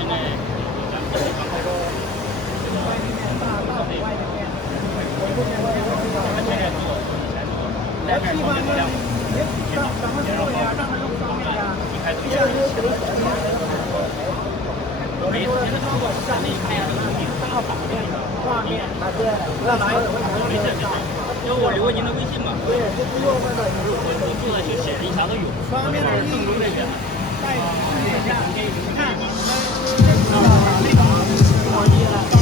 现在咱们这个刚开始，外面大户外的店，他现在做我喜欢的，咱们说呀，咱们弄方面的，一开始下没有，现在如果上那看下这个名大版面的画面，啊对，那哪有没事没事，要我留您的微信嘛，对，就不用那个我坐在去写一啥都有，方面的正宗这边的。带视觉下，你看，那个不好意思了。